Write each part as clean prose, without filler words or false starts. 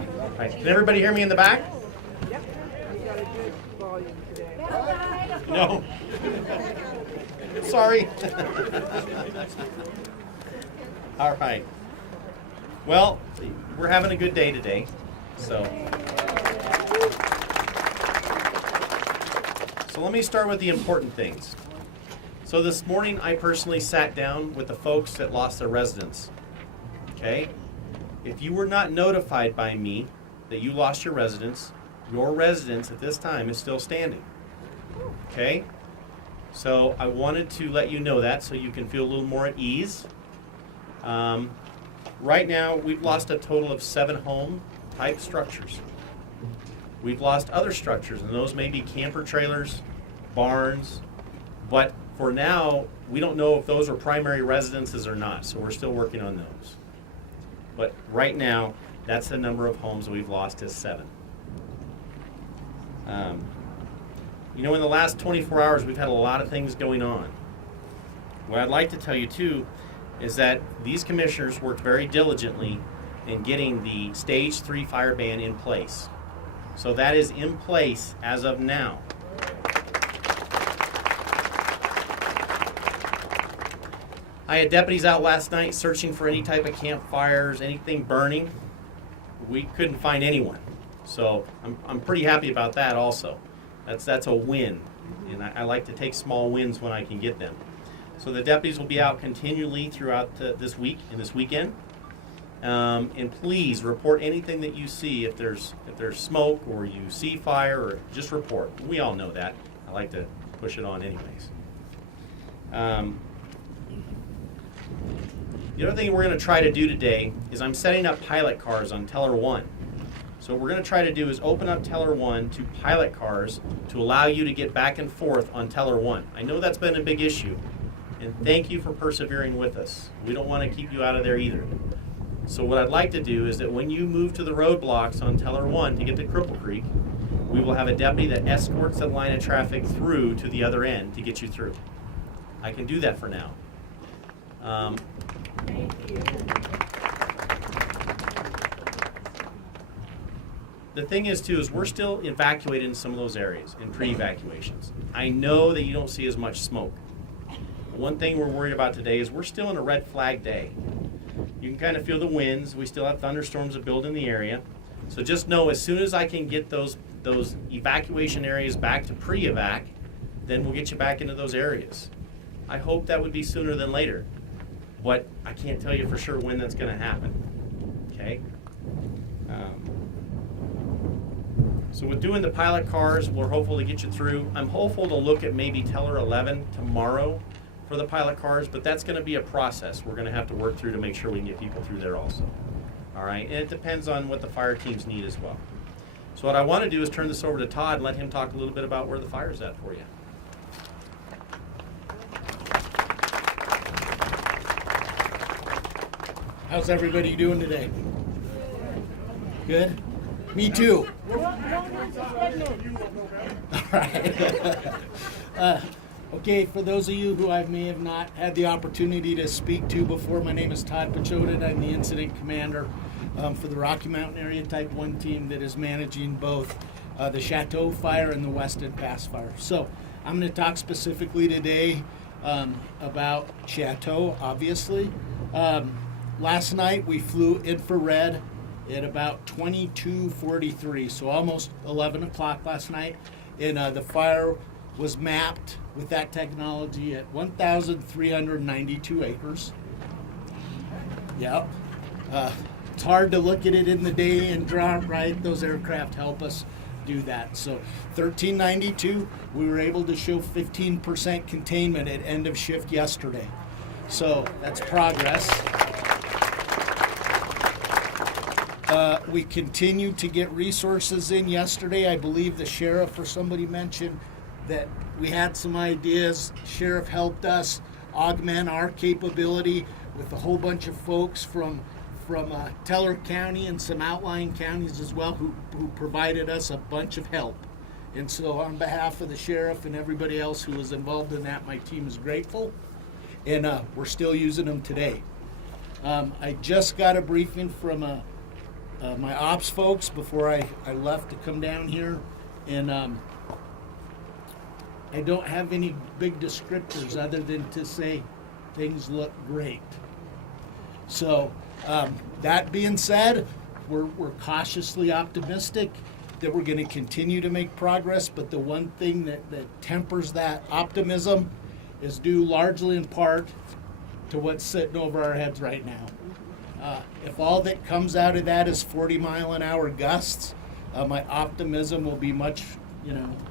All right, can everybody hear me in the back? No. Sorry. All right. Well, we're having a good day today, so let me start with the important things. So this morning, I personally sat down with the folks that lost their residence. Okay? If you were not notified by me that you lost your residence at this time is still standing. Okay? So I wanted to let you know that so you can feel a little more at ease. Right now, we've lost a total of 7 home-type structures. We've lost other structures, and those may be camper trailers, barns, but for now, we don't know if those are primary residences or not, so we're still working on those. But right now, that's the number of homes that we've lost is 7. In the last 24 hours, we've had a lot of things going on. What I'd like to tell you, too, is that these commissioners worked very diligently in getting the Stage 3 fire ban in place. So that is in place as of now. I had deputies out last night searching for any type of campfires, anything burning. We couldn't find anyone. So I'm pretty happy about that also. That's a win. And I like to take small wins when I can get them. So the deputies will be out continually throughout this week and this weekend. And please report anything that you see. If there's smoke or you see fire, or just report. We all know that. I like to push it on anyways. The other thing we're going to try to do today is I'm setting up pilot cars on Teller 1. So what we're going to try to do is open up Teller 1 to pilot cars to allow you to get back and forth on Teller 1. I know that's been a big issue. And thank you for persevering with us. We don't want to keep you out of there either. So what I'd like to do is that when you move to the roadblocks on Teller 1 to get to Cripple Creek, we will have a deputy that escorts that line of traffic through to the other end to get you through. I can do that for now. Thank you. The thing is, too, is we're still evacuated in some of those areas, in pre-evacuations. I know that you don't see as much smoke. One thing we're worried about today is we're still in a red flag day. You can kind of feel the winds. We still have thunderstorms that build in the area. So just know as soon as I can get those evacuation areas back to pre-evac, then we'll get you back into those areas. I hope that would be sooner than later, but I can't tell you for sure when that's going to happen. Okay? So with doing the pilot cars, we're hopeful to get you through. I'm hopeful to look at maybe Teller 11 tomorrow for the pilot cars, but that's going to be a process we're going to have to work through to make sure we can get people through there also. All right, and it depends on what the fire teams need as well. So what I want to do is turn this over to Todd and let him talk a little bit about where the fire's at for you. How's everybody doing today? Good? Me too. All right. Okay, for those of you who I may have not had the opportunity to speak to before, my name is Todd Pachoda. I'm the incident commander for the Rocky Mountain Area Type 1 team that is managing both the Chateau Fire and the Weston Pass Fire. So I'm going to talk specifically today about Chateau, obviously. Last night we flew infrared at about 22:43, so almost 11 o'clock last night, and the fire was mapped with that technology at 1,392 acres. Yep. It's hard to look at it in the day and draw it right. Those aircraft help us do that. So 1,392, we were able to show 15% containment at end of shift yesterday. So that's progress. We continued to get resources in yesterday. I believe the sheriff or somebody mentioned that we had some ideas. Sheriff helped us augment our capability with a whole bunch of folks from Teller County and some outlying counties as well who provided us a bunch of help. And so on behalf of the sheriff and everybody else who was involved in that, my team is grateful. And we're still using them today. I just got a briefing from my ops folks before I left to come down here, and I don't have any big descriptors other than to say things look great. So that being said, we're cautiously optimistic that we're going to continue to make progress, but the one thing that tempers that optimism is due largely in part to what's sitting over our heads right now. If all that comes out of that is 40-mile-an-hour gusts, my optimism will be much,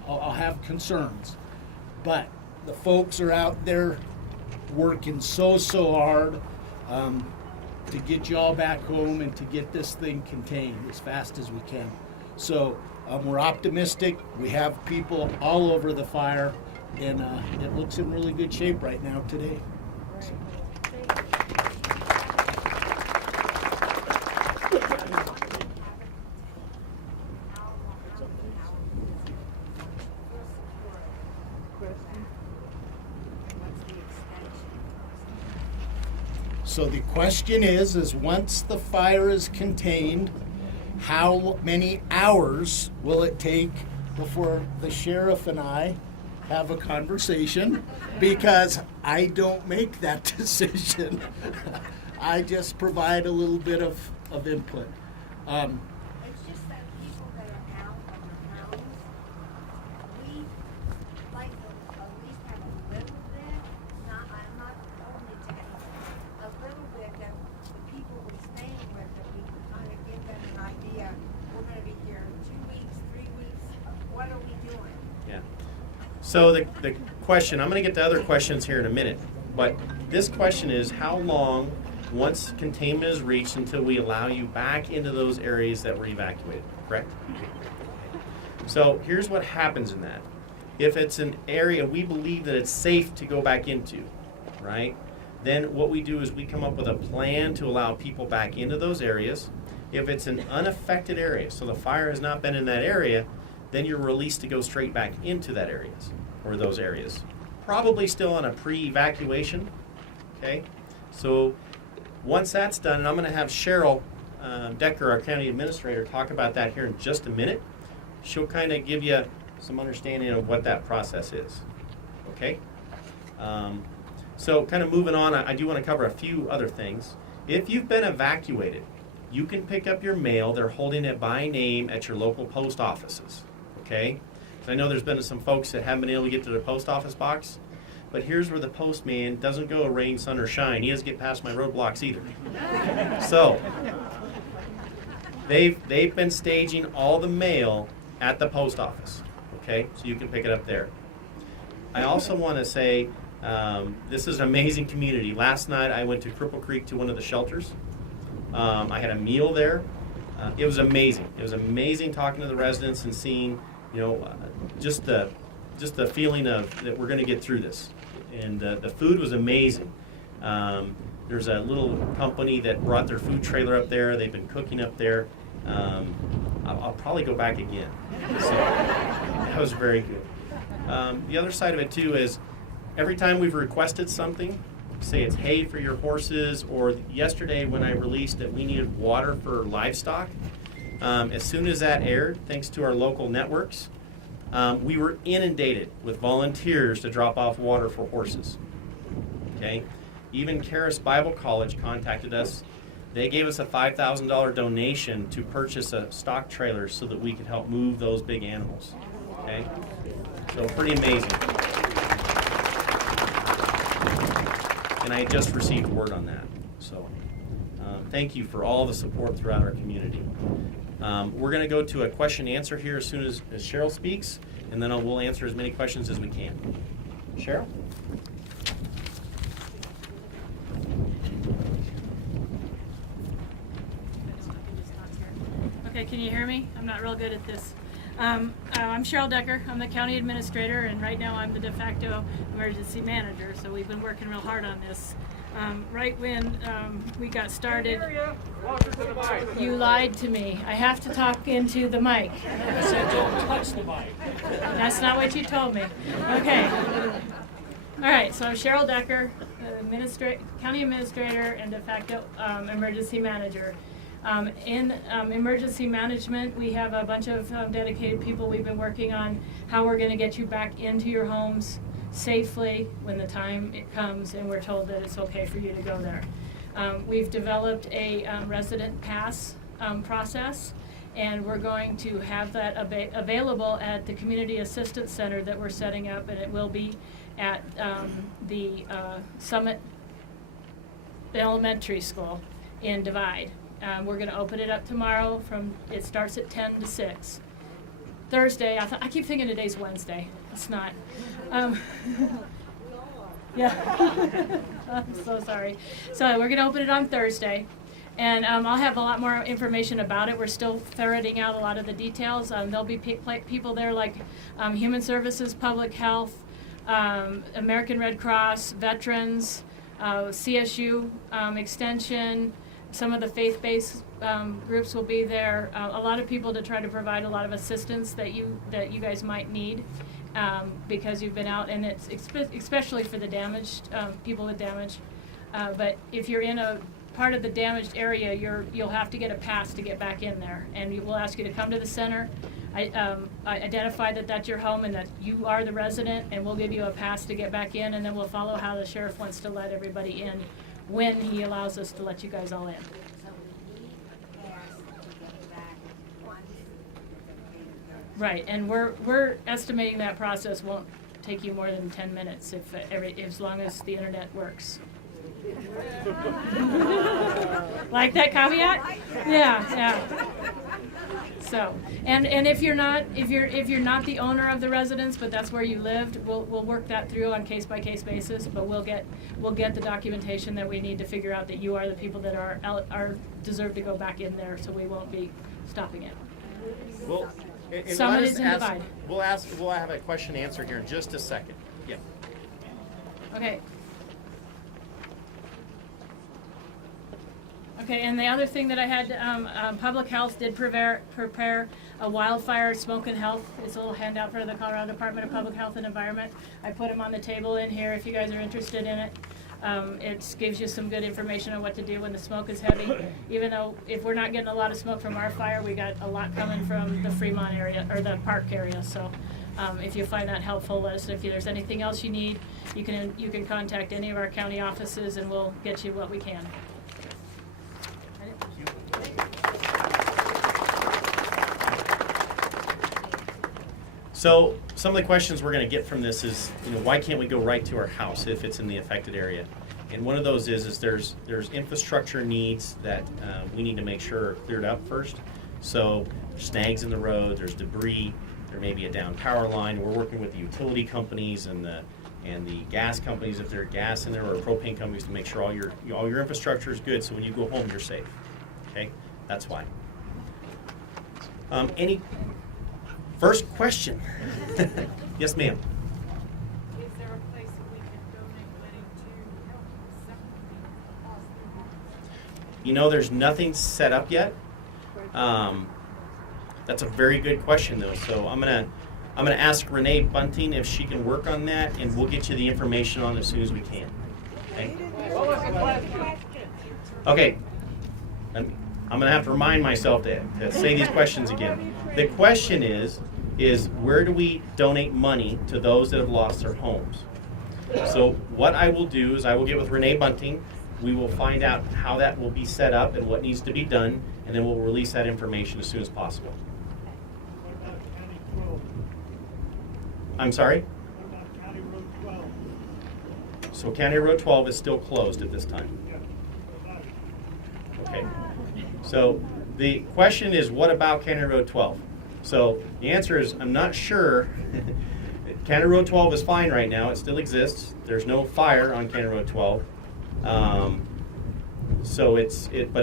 I'll have concerns. But the folks are out there working so hard to get y'all back home and to get this thing contained as fast as we can. So we're optimistic. We have people all over the fire, and it looks in really good shape right now today. So. So the question is once the fire is contained, how many hours will it take before the sheriff and I have a conversation? Because I don't make that decision. I just provide a little bit of input. It's just that people that are out on their homes, we like to at least have a little bit, I'm not only telling you, a little bit that the people we're staying with, that we can kind of give them an idea, we're gonna be here 2 weeks, 3 weeks, what are we doing? Yeah. So the question, I'm going to get to other questions here in a minute, but this question is how long once containment is reached until we allow you back into those areas that were evacuated, correct? So here's what happens in that. If it's an area we believe that it's safe to go back into, right, then what we do is we come up with a plan to allow people back into those areas. If it's an unaffected area, so the fire has not been in that area, then you're released to go straight back into that areas or those areas. Probably still on a pre-evacuation, okay? So once that's done, and I'm going to have Cheryl Decker, our county administrator, talk about that here in just a minute. She'll kind of give you some understanding of what that process is, okay? So kind of moving on, I do want to cover a few other things. If you've been evacuated, you can pick up your mail. They're holding it by name at your local post offices, okay? So I know there's been some folks that haven't been able to get to their post office box, but here's where the postman doesn't go rain, sun, or shine. He doesn't get past my roadblocks either. So they've been staging all the mail at the post office, okay? So you can pick it up there. I also want to say this is an amazing community. Last night I went to Cripple Creek to one of the shelters. I had a meal there. It was amazing. It was amazing talking to the residents and seeing, just the feeling of that we're going to get through this. And the food was amazing. There's a little company that brought their food trailer up there. They've been cooking up there. I'll probably go back again. So that was very good. The other side of it too is every time we've requested something, say it's hay for your horses, or yesterday when I released that we needed water for livestock, as soon as that aired, thanks to our local networks, we were inundated with volunteers to drop off water for horses. Okay, even Charis Bible College contacted us. They gave us a $5,000 donation to purchase a stock trailer so that we could help move those big animals. Okay, so pretty amazing. And I just received word on that. So thank you for all the support throughout our community. We're going to go to a question and answer here as soon as Cheryl speaks, and then we'll answer as many questions as we can. Cheryl? Okay, can you hear me? I'm not real good at this. I'm Cheryl Decker. I'm the county administrator, and right now I'm the de facto emergency manager, so we've been working real hard on this. Right when we got started, you lied to me. I have to talk into the mic. I said don't touch the mic. That's not what you told me. Okay. All right, so I'm Cheryl Decker, county administrator and de facto emergency manager. In emergency management, we have a bunch of dedicated people. We've been working on how we're going to get you back into your homes safely when the time it comes and we're told that it's okay for you to go there. We've developed a resident pass process, and we're going to have that available at the Community Assistance Center that we're setting up, and it will be at the Summit Elementary School in Divide. We're going to open it up tomorrow. It starts at 10 to 6. Thursday, I keep thinking today's Wednesday. It's not. Yeah. I'm so sorry. So we're going to open it on Thursday. And I'll have a lot more information about it. We're still ferreting out a lot of the details. There'll be people there like Human Services, Public Health, American Red Cross, veterans, CSU Extension. Some of the faith-based groups will be there. A lot of people to try to provide a lot of assistance that you guys might need because you've been out, and it's especially for the damaged people with damage. But if you're in a part of the damaged area, you'll have to get a pass to get back in there, and we'll ask you to come to the center. Identify that that's your home and that you are the resident, and we'll give you a pass to get back in, and then we'll follow how the sheriff wants to let everybody in when he allows us to let you guys all in. So we need a pass to get back once. Right, and we're estimating that process won't take you more than 10 minutes as long as the internet works. Like that caveat? Yeah. So, and if you're not the owner of the residence, but that's where you lived, we'll work that through on case by case basis. But we'll get the documentation that we need to figure out that you are the people that are deserve to go back in there. So we won't be stopping it. Well, and Summit let is us in ask- Divide. We'll have a question answered here in just a second. Yeah. Okay. Okay, and the other thing that I had, Public Health did prepare a wildfire smoke and health. It's a little handout for the Colorado Department of Public Health and Environment. I put them on the table in here if you guys are interested in it. It gives you some good information on what to do when the smoke is heavy. Even though if we're not getting a lot of smoke from our fire, we got a lot coming from the Fremont area or the park area. So if you find that helpful, let us know. If there's anything else you need, you can contact any of our county offices and we'll get you what we can. So some of the questions we're going to get from this is, why can't we go right to our house if it's in the affected area? And one of those is there's infrastructure needs that we need to make sure are cleared up first. So there's snags in the road, there's debris, there may be a down power line. We're working with the utility companies and the gas companies if there's gas in there, or propane companies, to make sure all your infrastructure is good, so when you go home you're safe. Okay, that's why. Any first question? Yes, ma'am. Is there a place that we can donate money to help something? There's nothing set up yet. That's a very good question, though. So I'm gonna ask Renee Bunting if she can work on that, and we'll get you the information on it as soon as we can. Okay. Okay. I'm gonna have to remind myself to say these questions again. The question is where do we donate money to those that have lost their homes? So what I will do is I will get with Renee Bunting. We will find out how that will be set up and what needs to be done, and then we'll release that information as soon as possible. What about County 12? I'm sorry? What about County Road 12? So County Road 12 is still closed at this time. Yeah. What about it? Okay. So the question is, what about County Road 12? So the answer is, I'm not sure. County Road 12 is fine right now. It still exists. There's no fire on County Road 12. But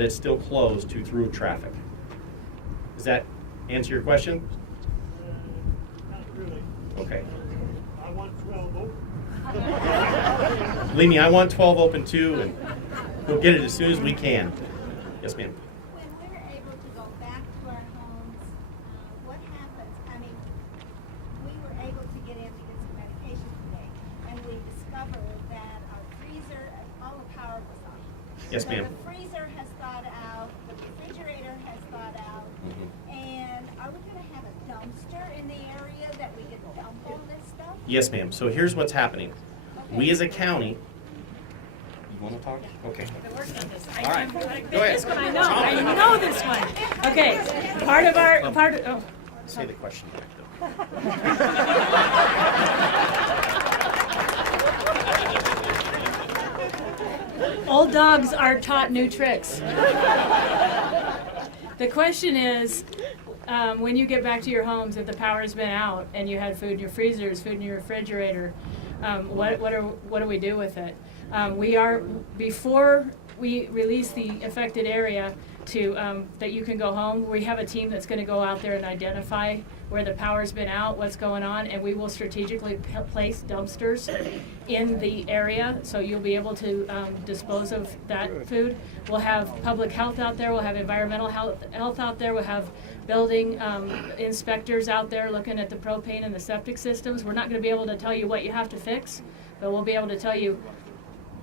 it's still closed to through traffic. Does that answer your question? Not really. Okay. I want 12 open. Believe me, I want 12 open too, and we'll get it as soon as we can. Yes, ma'am. When we're able to go back to our homes, what happens? I mean, we were able to get in to get some medication today, and we discovered that our freezer, all the power was off. Yes, So ma'am. the freezer has thawed out, the refrigerator Yes, ma'am. So here's what's happening. We as a county. You want to talk? Okay. Been working on this. All right. Go ahead. Go ahead. This one I know this one. Okay, oh. Say the question back though. Old dogs are taught new tricks. The question is, when you get back to your homes, if the power's been out and you had food in your freezers, food in your refrigerator, what do we do with it? Before we release the affected area to that you can go home, we have a team that's going to go out there and identify where the power's been out, what's going on, and we will strategically place dumpsters in the area so you'll be able to dispose of that food. We'll have public health out there, we'll have environmental health out there, we'll have building inspectors out there looking at the propane and the septic systems. We're not going to be able to tell you what you have to fix, but we'll be able to tell you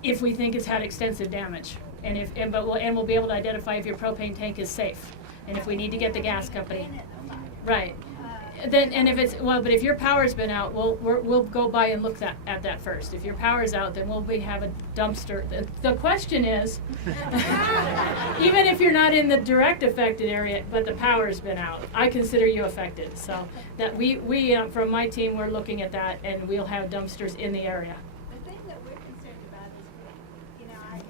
if we think it's had extensive damage. We'll be able to identify if your propane tank is safe, and if we need to get the gas company. Right. But if your power's been out, we'll go by and look at that first. If your power's out, then we'll have a dumpster. The question is, even if you're not in the direct affected area, but the power's been out, I consider you affected. So that we from my team, we're looking at that, and we'll have dumpsters in the area. The thing that we're concerned about is,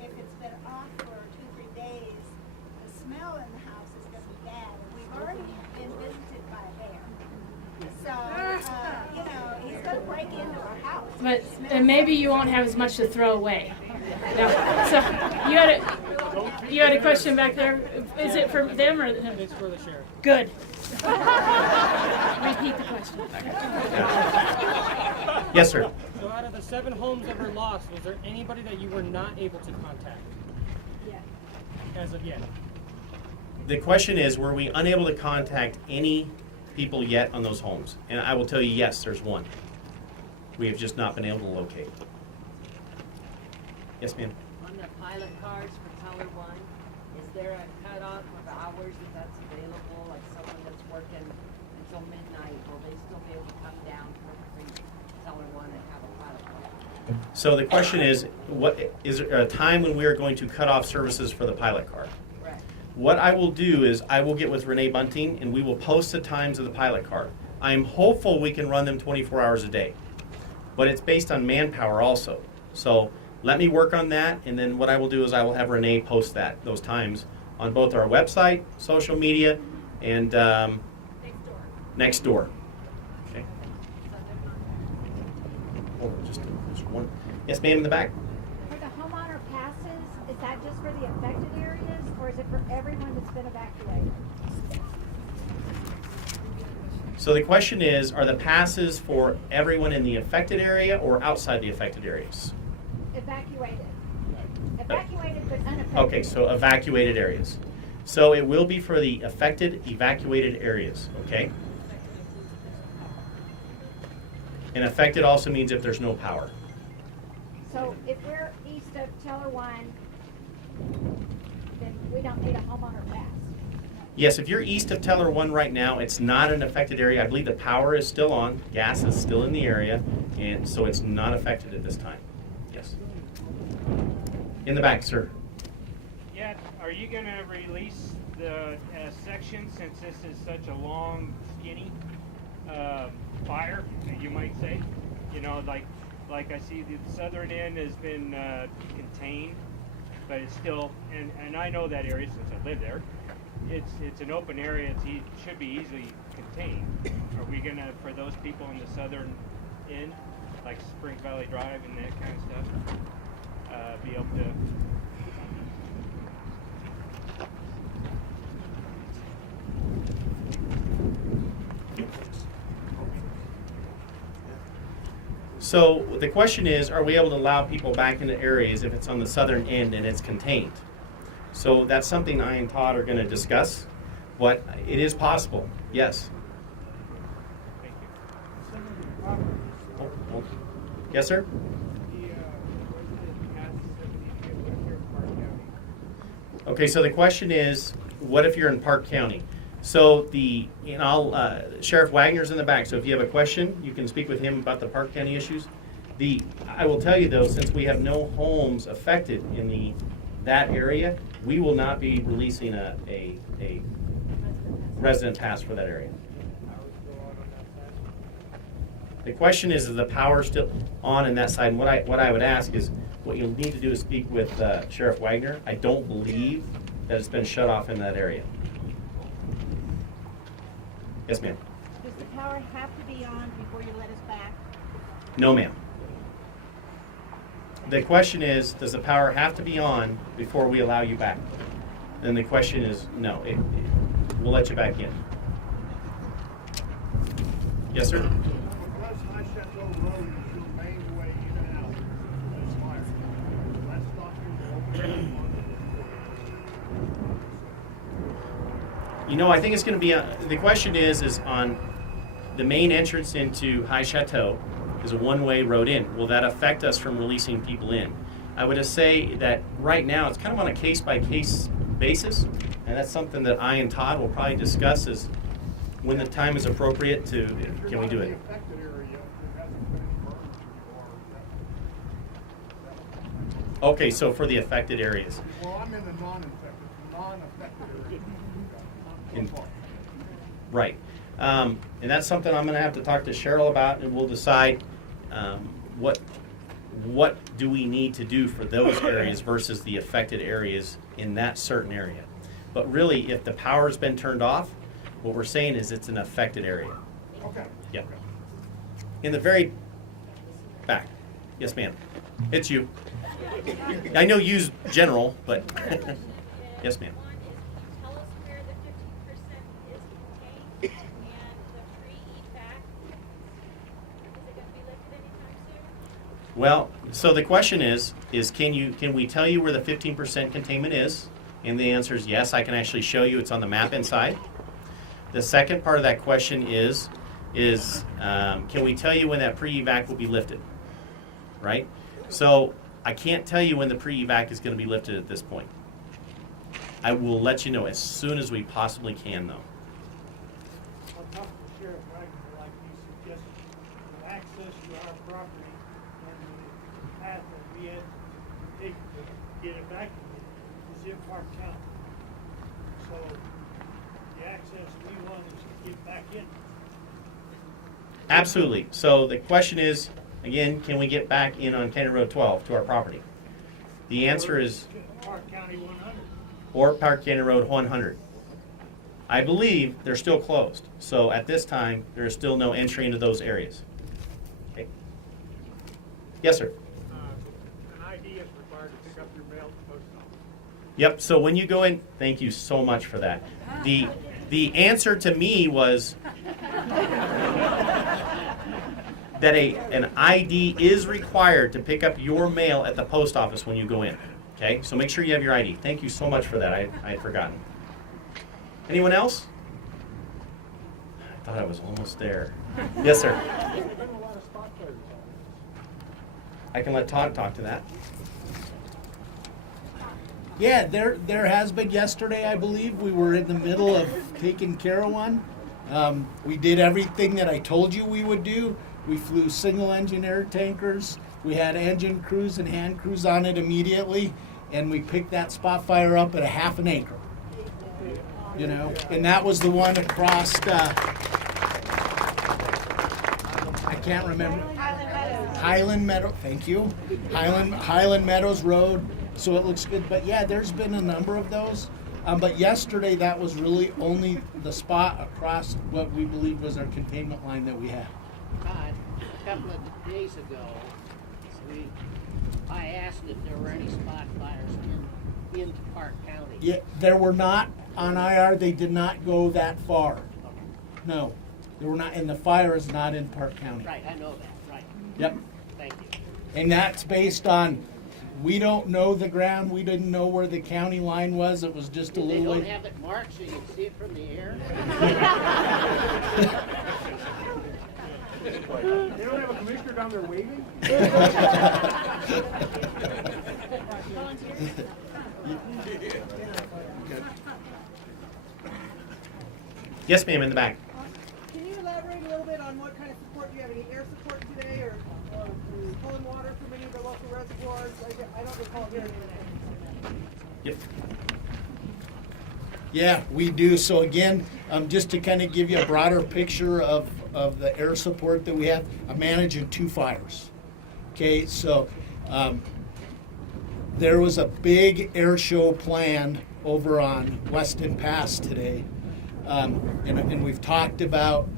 if it's been off for 2-3 days, the smell in the house is gonna be bad. And we've already been visited by a bear. So, he's gonna break into our house. But and maybe you won't have as much to throw away. No. So you had a question back there. Is it for them or him? It's for the sheriff. Good. Repeat the question. Yes, sir. So out of the 7 homes that were lost, was there anybody that you were not able to contact? Yeah. As of yet? The question is, were we unable to contact any people yet on those homes? And I will tell you, yes, there's one. We have just not been able to locate. Yes, ma'am. On the pilot cars for Teller 1, is there a cutoff of hours if that's available? Like someone that's working until midnight, will they still be able to come down for Teller 1 and have a pilot car? So the question is, is there a time when we are going to cut off services for the pilot car? Correct. What I will do is I will get with Renee Bunting and we will post the times of the pilot car. I'm hopeful we can run them 24 hours a day, but it's based on manpower also. So let me work on that, and then what I will do is I will have Renee post those times on both our website, social media, and next door. Okay. Oh, just one. Yes, ma'am, in the back. For the homeowner passes, is that just for the affected areas, or is it for everyone that's been evacuated? So the question is, are the passes for everyone in the affected area or outside the affected areas? Evacuated. Evacuated but unaffected. Okay, so evacuated areas. So it will be for the affected, evacuated areas, okay? And affected also means if there's no power. So if we're east of Teller 1, then we don't need a homeowner pass. Yes, if you're east of Teller 1 right now, it's not an affected area. I believe the power is still on, gas is still in the area, and so it's not affected at this time. Yes. In the back, sir. Yeah, are you going to release the section, since this is such a long, skinny fire, you might say? Like I see the southern end has been contained, but it's still, and I know that area since I live there. It's an open area. It should be easily contained. Are we gonna, for those people in the southern end, like Spring Valley Drive and that kind of stuff, be able to? So the question is, are we able to allow people back into areas if it's on the southern end and it's contained? So that's something I and Todd are going to discuss. But it is possible, yes. Thank you. Oh. Yes, sir? Okay, so the question is, what if you're in Park County? So Sheriff Wagner's in the back, so if you have a question, you can speak with him about the Park County issues. I will tell you though, since we have no homes affected in that area, we will not be releasing a resident pass for that area. The question is the power still on in that side? And what I would ask is, what you'll need to do is speak with Sheriff Wagner. I don't believe that it's been shut off in that area. Yes, ma'am. Does the power have to be on before you let us back? No, ma'am. The question is, does the power have to be on before we allow you back? Then the question is, no. We'll let you back in. Yes, sir. Because High Chateau Road is your main way in and out of this fire, let's stop you from opening I think it's going to be, the question is on the main entrance into High Chateau is a one-way road in. Will that affect us from releasing people in? I would just say that right now it's kind of on a case-by-case basis, and that's something that I and Todd will probably discuss is when the time is appropriate to, can we do it? affected area, it hasn't been burned or Okay, so for the affected areas. well, I'm in the non-affected area. In- Right. And that's something I'm going to have to talk to Cheryl about, and we'll decide what do we need to do for those areas versus the affected areas in that certain area. But really, if the power's been turned off, what we're saying is it's an affected area. Okay. Yep. In the very back. Yes, ma'am. It's you. I know you's general, but yes, ma'am. One is, can you tell us where the 15% is contained and the free eat-back? Is it gonna be lifted anytime soon? Well, so the question is can we tell you where the 15% containment is? And the answer is yes. I can actually show you. It's on the map inside. The second part of that question is can we tell you when that pre-evac will be lifted? Right? So I can't tell you when the pre-evac is going to be lifted at this point. I will let you know as soon as we possibly can, though. On top of the Sheriff Wagner, like he suggested, the access to our property and the path that we had to take to get evacuated is in Park County. So the access we want is to get back in. Absolutely. So the question is, again, can we get back in on County Road 12 to our property? The answer is, Park County 100. or Park County Road 100. I believe they're still closed. So at this time, there is still no entry into those areas. Okay. Yes, sir. An ID is required to pick up your mail at the post office. Yep. So when you go in, thank you so much for that. The answer to me was that an ID is required to pick up your mail at the post office when you go in. Okay, so make sure you have your ID. Thank you so much for that. I had forgotten. Anyone else? I thought I was almost there. Yes, sir. I can let Todd talk to that. Yeah, there has been yesterday, I believe. We were in the middle of taking care of one. We did everything that I told you we would do. We flew single engine air tankers. We had engine crews and hand crews on it immediately, and we picked that spot fire up at a half an acre. You know, and that was the one across, I can't remember. Highland Meadow, thank you. Highland Meadows Road, so it looks good. But yeah, there's been a number of those. But yesterday, that was really only the spot across what we believe was our containment line that we had. Todd, a couple of days ago, I asked if there were any spot fires in Park County. Yeah, there were not on IR. They did not go that far. No, there were not, and the fire is not in Park County. Right, I know that, right. Yep. Thank you. And that's based on, we don't know the ground. We didn't know where the county line was. It was just a They little. don't have it marked so you can see it from the air? They don't have a commissioner down there waving? Yes, ma'am, in the back. Can you elaborate a little bit on what kind of support, do you have any air support today, or pulling water from any of the local reservoirs? I don't recall hearing anything. Yep. Yeah, we do. So again, just to kind of give you a broader picture of the air support that we have, I'm managing 2 fires. Okay, so there was a big air show planned over on Weston Pass today. And we've talked about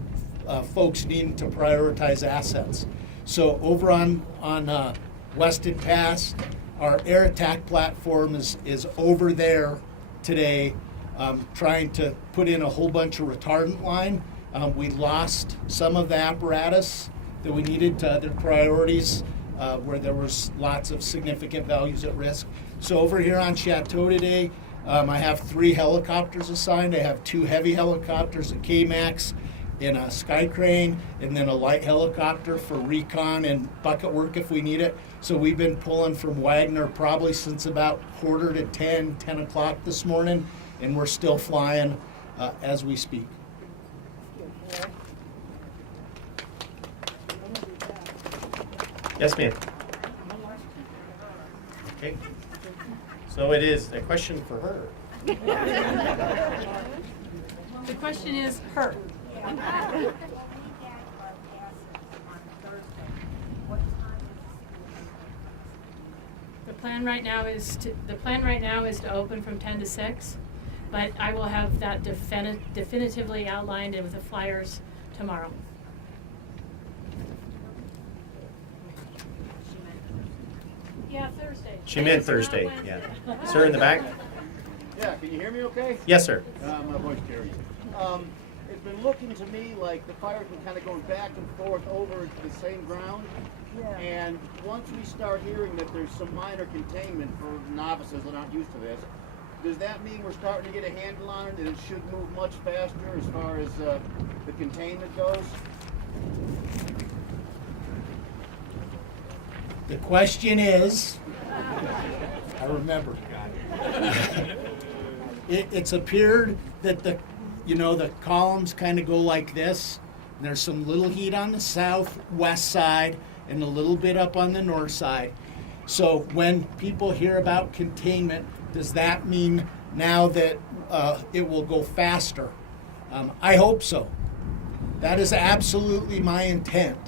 folks needing to prioritize assets. So over on Weston Pass, our air attack platform is over there today, trying to put in a whole bunch of retardant line. We lost some of the apparatus that we needed to other priorities where there was lots of significant values at risk. So over here on Chateau today, I have 3 helicopters assigned. I have 2 heavy helicopters, a K-Max and a Sky Crane, and then a light helicopter for recon and bucket work if we need it. So we've been pulling from Wagner probably since about 9:45, 10 o'clock this morning, and we're still flying as we speak. Yes, ma'am. Okay. So it is a question for her. The question is her. Yeah. When we get our passes on Thursday, what time is The plan right now is to open from 10 to 6, but I will have that definitively outlined with the flyers tomorrow. Yeah, Thursday. She meant It's not Thursday, Wednesday. yeah. Sir in the back? Yeah, can you hear me okay? Yes, sir. My voice carries. It's been looking to me like the fire's been kind of going back and forth over the same ground. Yeah. And once we start hearing that there's some minor containment for novices that aren't used to this, does that mean we're starting to get a handle on it and it should move much faster as far as the containment goes? The question is, I remember. It's appeared that the columns kind of go like this. And there's some little heat on the southwest side and a little bit up on the north side. So when people hear about containment, does that mean now that it will go faster? I hope so. That is absolutely my intent.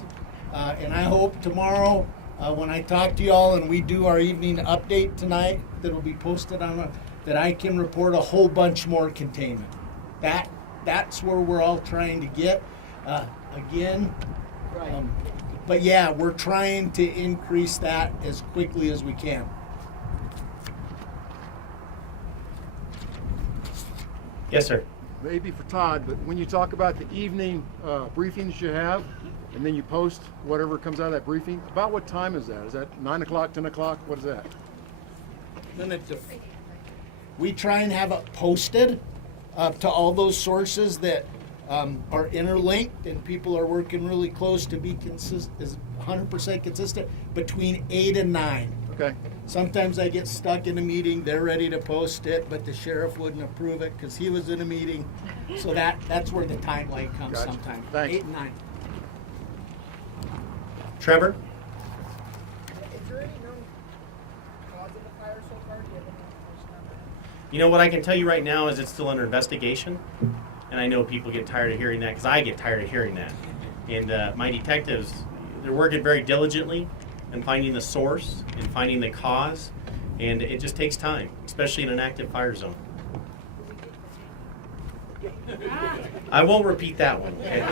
And I hope tomorrow when I talk to y'all and we do our evening update tonight that'll be posted on that I can report a whole bunch more containment. That's where we're all trying to get. Again, Right. but yeah, we're trying to increase that as quickly as we can. Yes, sir. Maybe for Todd, but when you talk about the evening briefings you have, and then you post whatever comes out of that briefing, about what time is that? Is that 9 o'clock, 10 o'clock? What is that? We try and have it posted to all those sources that are interlinked, and people are working really close to be 100% consistent between 8 and 9. Okay. Sometimes I get stuck in a meeting, they're ready to post it, but the sheriff wouldn't approve it because he was in a meeting. So that's where the timeline comes Gotcha. sometimes. Thanks. 8 and 9. Trevor? Is there any known cause of the fire so far? Do you have any information on that? You know what I can tell you right now is it's still under investigation. And I know people get tired of hearing that because I get tired of hearing that. And my detectives, they're working very diligently in finding the source and finding the cause. And it just takes time, especially in an active fire zone. I won't repeat that one. Okay?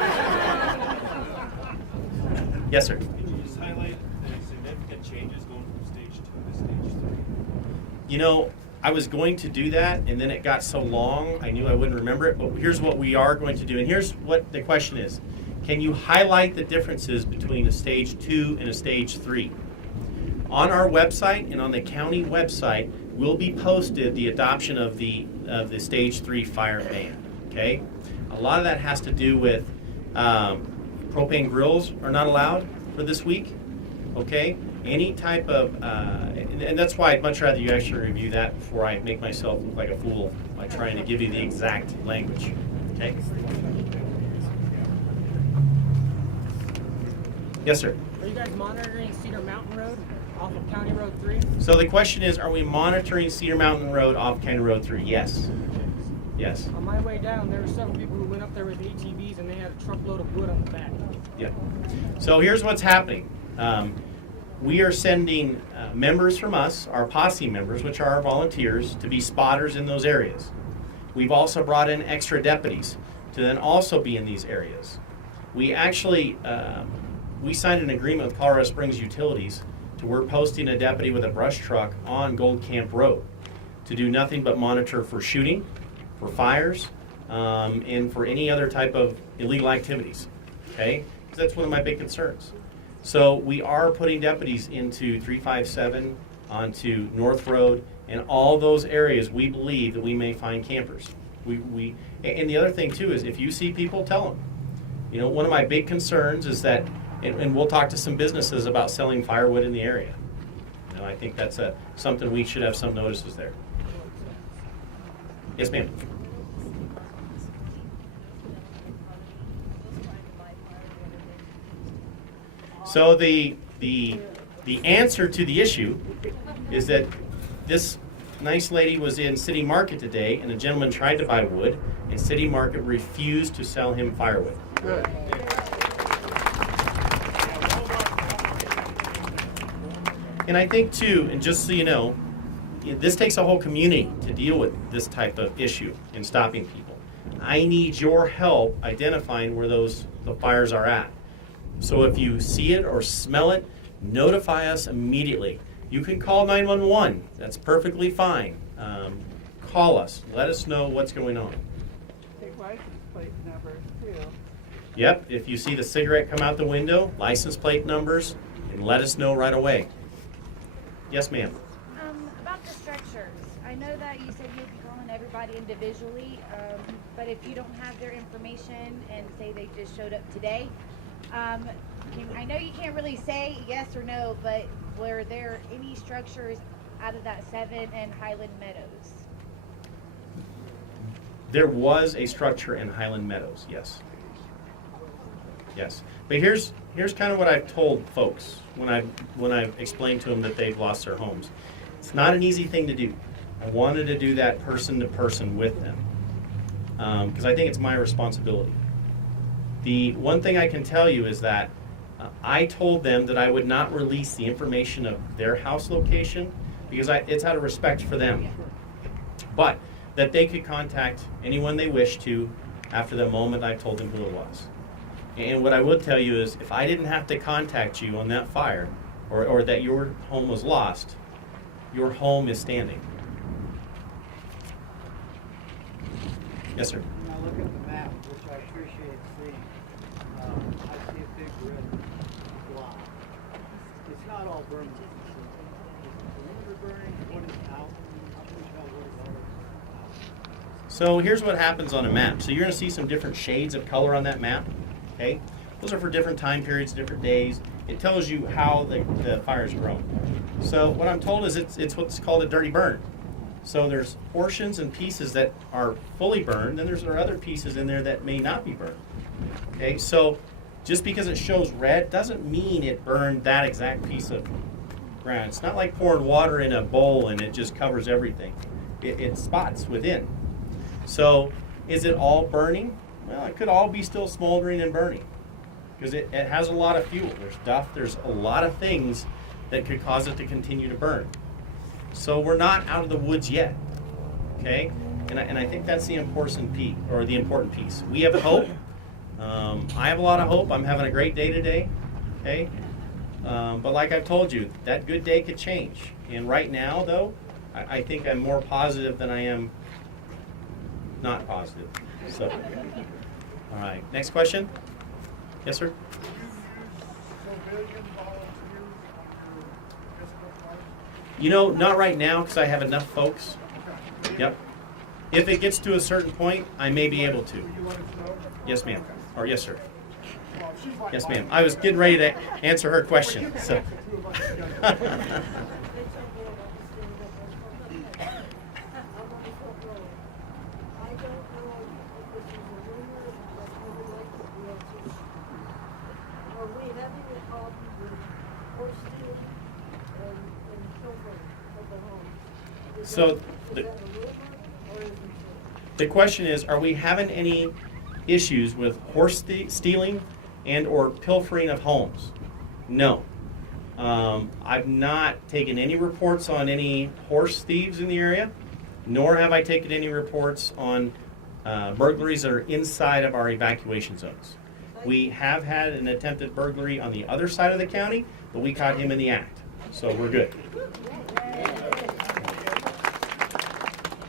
Yes, sir. Could you just highlight the significant changes going from stage 2 to stage 3? You know, I was going to do that, and then it got so long, I knew I wouldn't remember it. But here's what we are going to do. And here's what the question is. Can you highlight the differences between a stage 2 and a stage 3? On our website and on the county website will be posted the adoption of the stage 3 fire ban. Okay? A lot of that has to do with propane grills are not allowed for this week. Okay? Any type of, and that's why I'd much rather you actually review that before I make myself look like a fool by trying to give you the exact language. Okay? Yes, sir. Are you guys monitoring Cedar Mountain Road off of County Road 3? So the question is, are we monitoring Cedar Mountain Road off County Road 3? Yes. Yes. On my way down, there were several people who went up there with ATVs and they had a truckload of wood on the back. Yeah. So here's what's happening. We are sending members from us, our posse members, which are our volunteers, to be spotters in those areas. We've also brought in extra deputies to then also be in these areas. We actually, we signed an agreement with Colorado Springs Utilities to we're posting a deputy with a brush truck on Gold Camp Road to do nothing but monitor for shooting, for fires, and for any other type of illegal activities. Okay? Because that's one of my big concerns. So we are putting deputies into 357, onto North Road, and all those areas we believe that we may find campers. And the other thing too is if you see people, tell them. You know, one of my big concerns is that, and we'll talk to some businesses about selling firewood in the area. You know, I think that's something we should have some notices there. Yes, ma'am. So the answer to the issue is that this nice lady was in City Market today, and a gentleman tried to buy wood, and City Market refused to sell him firewood. Good. And I think too, and just so you know, this takes a whole community to deal with this type of issue in stopping people. I need your help identifying where the fires are at. So if you see it or smell it, notify us immediately. You can call 911. That's perfectly fine. Call us. Let us know what's going on. Take license plate numbers too. Yep, if you see the cigarette come out the window, license plate numbers, and let us know right away. Yes, ma'am. About the structures, I know that you said you'd be calling everybody individually, but if you don't have their information and say they just showed up today, I know you can't really say yes or no, but were there any structures out of that 7 in Highland Meadows? There was a structure in Highland Meadows, yes. Yes. But here's kind of what I've told folks when I've explained to them that they've lost their homes. It's not an easy thing to do. I wanted to do that person to person with them because I think it's my responsibility. The one thing I can tell you is that I told them that I would not release the information of their house location because it's out of respect for them. But that they could contact anyone they wish to after the moment I told them who it was. And what I would tell you is if I didn't have to contact you on that fire or that your home was lost, your home is standing. Yes, sir. When I look at the map, which I appreciate seeing, I see a big red block. It's not all burning. Is the perimeter burning? What is out? How can we tell what is out? So here's what happens on a map. So you're going to see some different shades of color on that map. Okay, those are for different time periods, different days. It tells you how the fire's grown. So what I'm told is it's what's called a dirty burn. So there's portions and pieces that are fully burned, then there are other pieces in there that may not be burned. Okay, so just because it shows red doesn't mean it burned that exact piece of ground. It's not like pouring water in a bowl and it just covers everything. It spots within. So is it all burning? Well, it could all be still smoldering and burning because it has a lot of fuel. There's a lot of things that could cause it to continue to burn. So we're not out of the woods yet, okay? And I think that's the important piece. We have hope. I have a lot of hope. I'm having a great day today, okay? But like I've told you, that good day could change. And right now, though, I think I'm more positive than I am not positive. So, all right. Next question. Yes, sir. You know, not right now because I have enough folks. Yep. If it gets to a certain point, I may be able to. Yes, ma'am. Or yes, sir. Yes, ma'am. I was getting ready to answer her question. So. So the question is, are we having any issues with horse stealing and or pilfering of homes? No. I've not taken any reports on any horse thieves in the area, nor have I taken any reports on burglaries that are inside of our evacuation zones. We have had an attempted burglary on the other side of the county, but we caught him in the act, so we're good.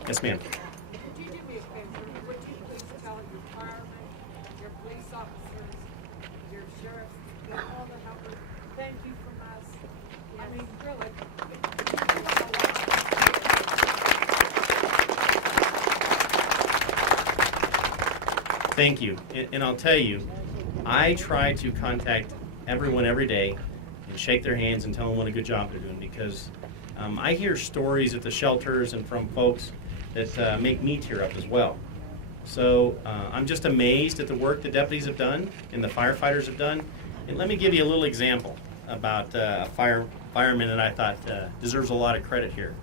Yes, ma'am. Could you do me a favor? Would you please tell your firemen, your police officers, your sheriffs, all the helpers, thank you from us. I mean, really. Thank you. And I'll tell you, I try to contact everyone every day and shake their hands and tell them what a good job they're doing, because I hear stories at the shelters and from folks that make me tear up as well. So I'm just amazed at the work the deputies have done and the firefighters have done. And let me give you a little example about a fireman that I thought deserves a lot of credit here.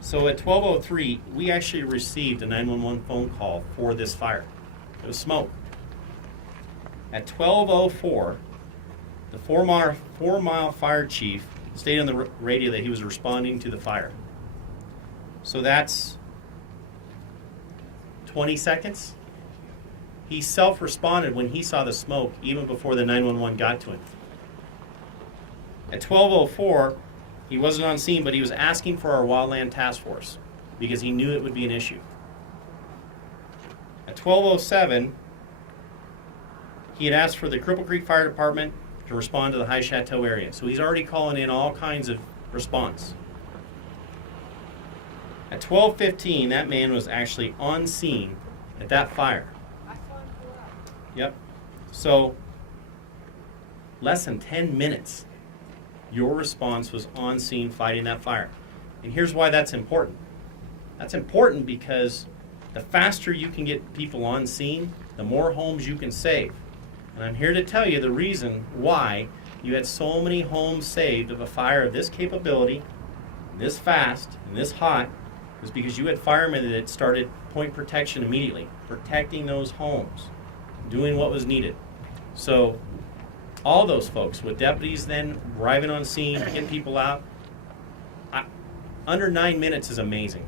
So at 12:03, we actually received a 911 phone call for this fire. It was smoke. At 12:04, the 4-mile fire chief stated on the radio that he was responding to the fire. So that's 20 seconds. He self-responded when he saw the smoke, even before the 911 got to him. At 12:04, he wasn't on scene, but he was asking for our wildland task force because he knew it would be an issue. At 12:07, he had asked for the Cripple Creek Fire Department to respond to the High Chateau area. So he's already calling in all kinds of response. At 12:15, that man was actually on scene at that fire. Yep. So, less than 10 minutes, your response was on scene fighting that fire. And here's why that's important. That's important because the faster you can get people on scene, the more homes you can save. And I'm here to tell you the reason why you had so many homes saved of a fire of this capability, this fast, and this hot, was because you had firemen that started point protection immediately, protecting those homes, doing what was needed. So all those folks with deputies then arriving on scene, getting people out, under 9 minutes is amazing.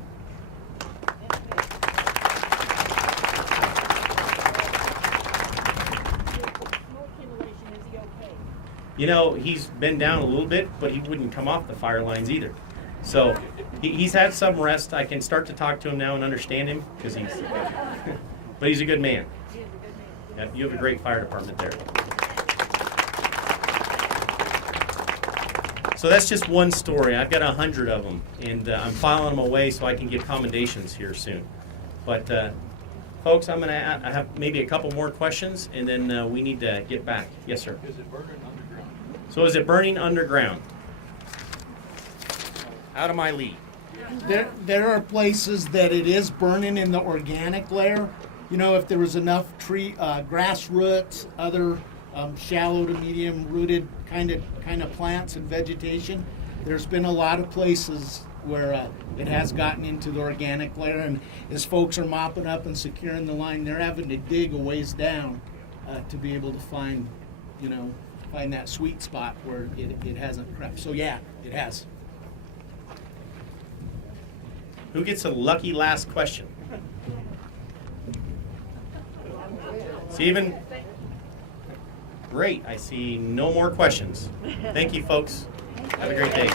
You know, he's been down a little bit, but he wouldn't come off the fire lines either. So he's had some rest. I can start to talk to him now and understand him, because but he's a good man. Yeah, you have a great fire department there. So that's just one story. I've got 100 of them, and I'm filing them away so I can get commendations here soon. But folks, I have maybe a couple more questions, and then we need to get back. Yes, sir. Is it burning underground? So is it burning underground? Out of my league. There are places that it is burning in the organic layer. You know, if there was enough grass roots, other shallow to medium rooted kind of plants and vegetation, there's been a lot of places where it has gotten into the organic layer, and as folks are mopping up and securing the line, they're having to dig a ways down to be able to find that sweet spot where it hasn't crept. So yeah, it has. Who gets a lucky last question? Stephen? Great. I see no more questions. Thank you, folks. Have a great day.